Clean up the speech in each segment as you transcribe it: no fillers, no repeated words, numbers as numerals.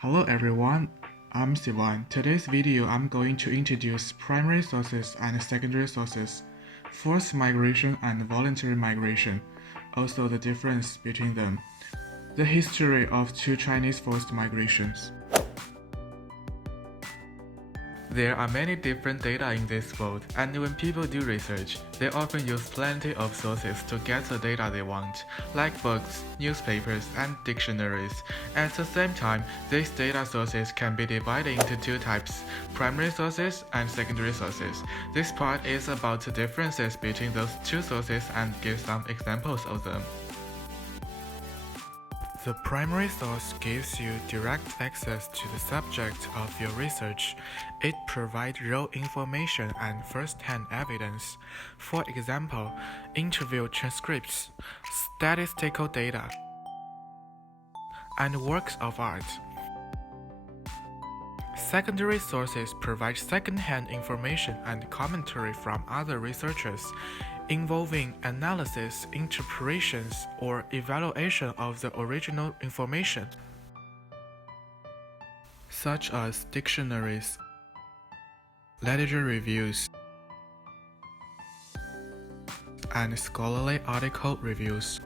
Hello everyone, I'm Xiwen. Today's video I'm going to introduce primary sources and secondary sources, forced migration and voluntary migration, also the difference between them, the history of two Chinese forced migrations. There are many different data in this world, and when people do research, they often use plenty of sources to get the data they want, like books, newspapers, and dictionaries. At the same time, these data sources can be divided into two types, primary sources and secondary sources. This part is about the differences between those two sources and give some examples of them. The primary source gives you direct access to the subject of your research. It provides raw information and first-hand evidence. For example, interview transcripts, statistical data, and works of art. Secondary sources provide second-hand information and commentary from other researchers, involving analysis, interpretations, or evaluation of the original information, such as dictionaries, literature reviews, and scholarly article reviews.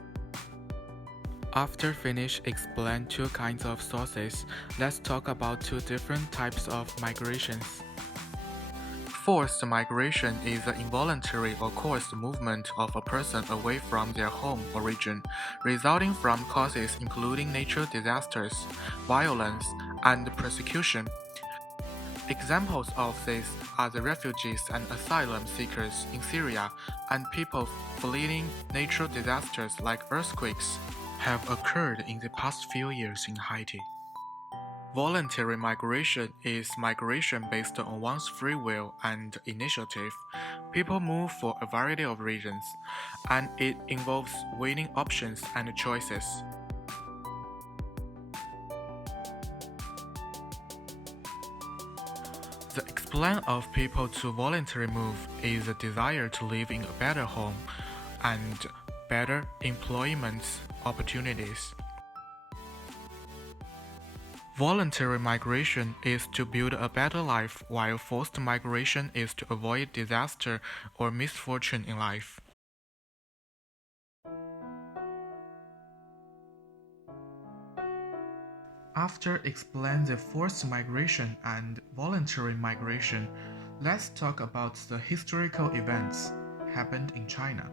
After finish explain two kinds of sources, let's talk about two different types of migrations. Forced migration is the involuntary or coerced movement of a person away from their home or region, resulting from causes including natural disasters, violence, and persecution. Examples of this are the refugees and asylum seekers in Syria and people fleeing natural disasters like earthquakes have occurred in the past few years in Haiti. Voluntary migration is migration based on one's free will and initiative. People move for a variety of reasons, and it involves weighing options and choices. The explain of people to voluntarily move is a desire to live in a better home and better employment opportunities. Voluntary migration is to build a better life, while forced migration is to avoid disaster or misfortune in life. After explaining the forced migration and voluntary migration, let's talk about the historical events happened in China.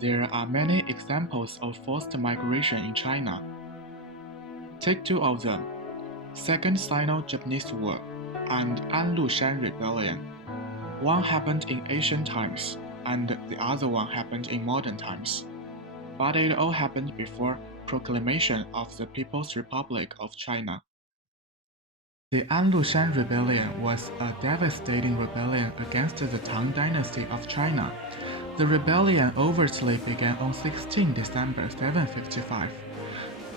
There are many examples of forced migration in China. Take two of them, Second Sino-Japanese War and Anlushan Rebellion. One happened in ancient times, and the other one happened in modern times. But it all happened before proclamation of the People's Republic of China. The Anlushan Rebellion was a devastating rebellion against the Tang Dynasty of China. The rebellion overtly began on 16 December 755.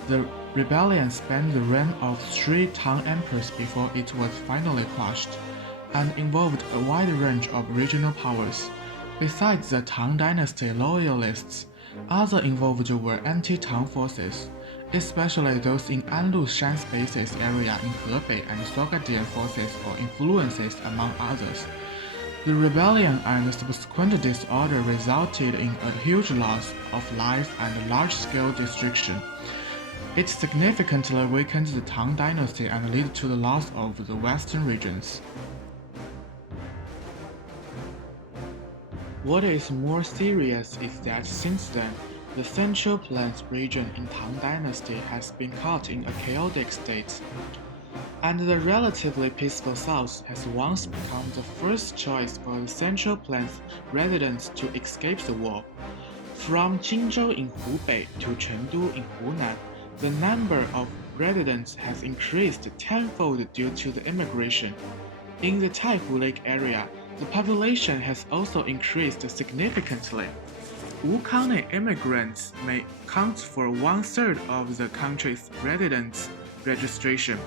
The rebellion spanned the reign of 3 Tang emperors before it was finally quashed, and involved a wide range of regional powers. Besides the Tang Dynasty loyalists, other involved were anti-Tang forces, especially those in Anlushan's basis area in Hebei and Sogdian forces or influences among others. The rebellion and subsequent disorder resulted in a huge loss of life and large-scale destruction. It significantly weakened the Tang Dynasty and led to the loss of the western regions. What is more serious is that since then, the Central Plains region in Tang Dynasty has been caught in a chaotic state, and the relatively peaceful south has once become the first choice for the Central Plains residents to escape the war. From Qingzhou in Hubei to Chengdu in Hunan, the number of residents has increased tenfold due to the immigration. In the Taihu Lake area, the population has also increased significantly. Wu County immigrants may count for 1/3 of the country's residents' registration.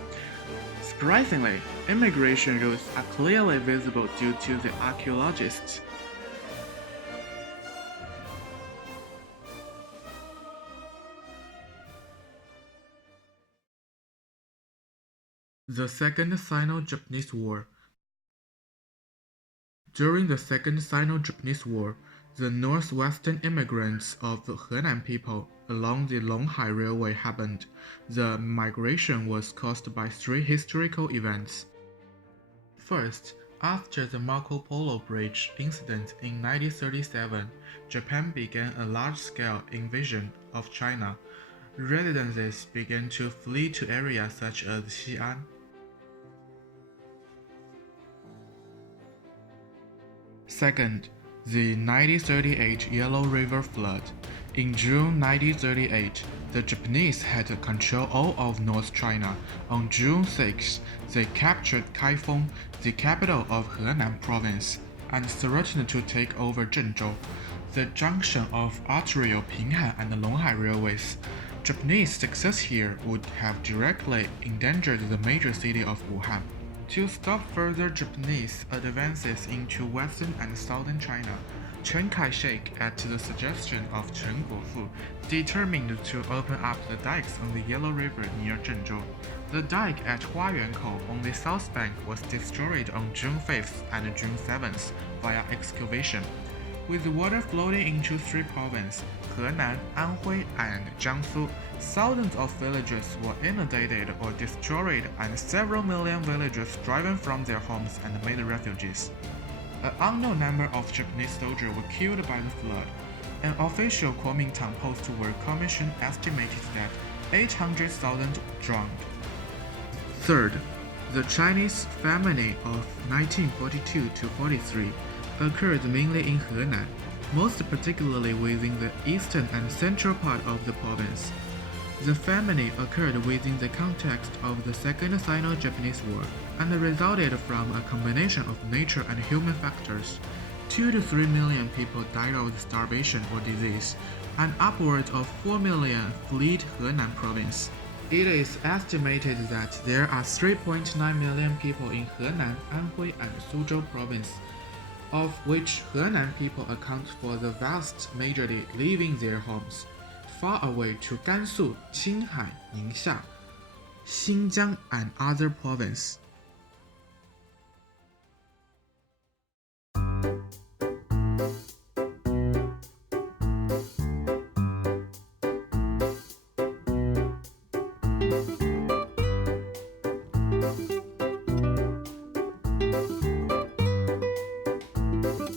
Surprisingly, immigration routes are clearly visible due to the archaeologists. The Second Sino-Japanese War. During the Second Sino-Japanese War, the northwestern immigrants of the Henan people along the Longhai Railway happened. The migration was caused by three historical events. First, after the Marco Polo Bridge incident in 1937, Japan began a large-scale invasion of China. Residents began to flee to areas such as Xi'an. Second, the 1938 Yellow River Flood. In June 1938, the Japanese had control all of North China. On June 6, they captured Kaifeng, the capital of Henan province, and threatened to take over Zhengzhou, the junction of arterial Pinghan and Longhai railways. Japanese success here would have directly endangered the major city of Wuhan. To stop further Japanese advances into western and southern China, Chiang Kai-shek, at the suggestion of Chen Guofu, determined to open up the dikes on the Yellow River near Zhengzhou. The dike at Huayuankou on the south bank was destroyed on June 5th and June 7th via excavation. With water flowing into three provinces, Henan, Anhui, and Jiangsu, thousands of villages were inundated or destroyed and several million villagers driven from their homes and made refugees. An unknown number of Japanese soldiers were killed by the flood. An official Kuomintang post war commission estimated that 800,000 drowned. Third, the Chinese famine of 1942–43 occurred mainly in Henan, most particularly within the eastern and central part of the province. The famine occurred within the context of the Second Sino-Japanese War and resulted from a combination of nature and human factors. 2 to 3 million people died of starvation or disease, and upwards of 4 million fled Henan province. It is estimated that there are 3.9 million people in Henan, Anhui, and Suzhou province, of which Henan people account for the vast majority leaving their homes, far away to Gansu, Qinghai, Ningxia, Xinjiang, and other provinces.